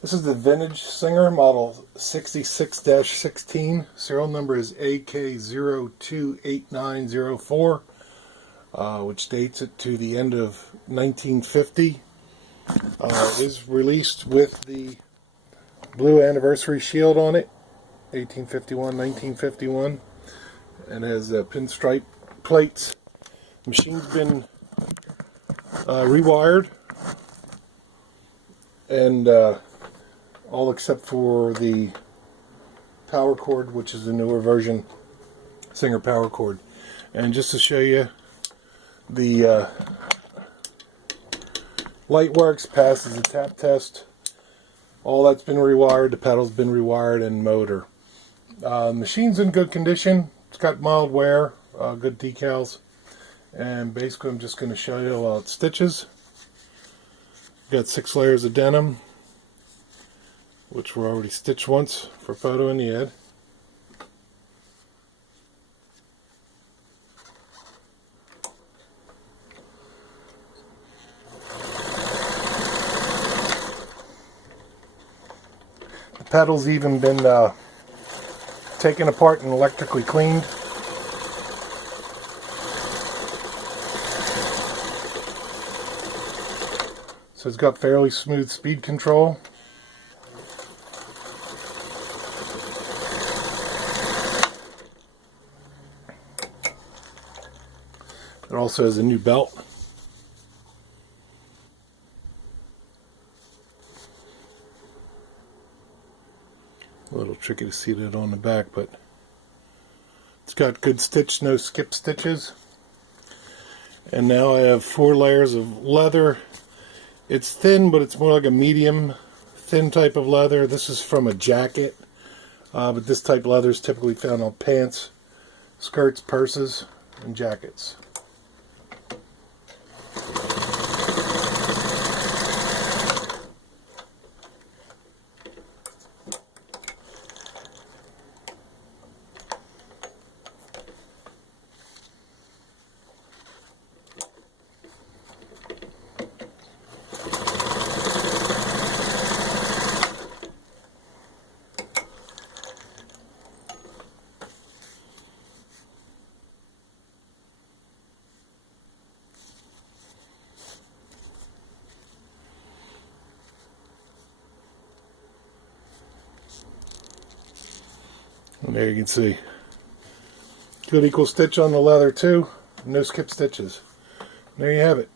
This is the vintage Singer model 66-16. Serial number is AK028904, which dates it to the end of 1950. It is released with the blue anniversary shield on it, 1951, and has pinstripe plates. The machine's been rewired, and all except for the power cord, which is the newer version Singer power cord. And just to show you, the light works, passes the tap test. All that's been rewired, the pedal's been rewired, and motor. Machine's in good condition. It's got mild wear, good decals. And basically I'm just going to show you its stitches. Got 6 layers of denim, which were already stitched once for photo in the ad. The pedal's even been taken apart and electrically cleaned. So it's got fairly smooth speed control. It also has a new belt. A little tricky to see that on the back, but it's got good stitch, no skip stitches. And now I have 4 layers of leather. It's thin, but it's more like a medium thin type of leather. This is from a jacket, but this type of leather is typically found on pants, skirts, purses, and jackets. And there you can see good equal stitch on the leather too, no skip stitches. There you have it.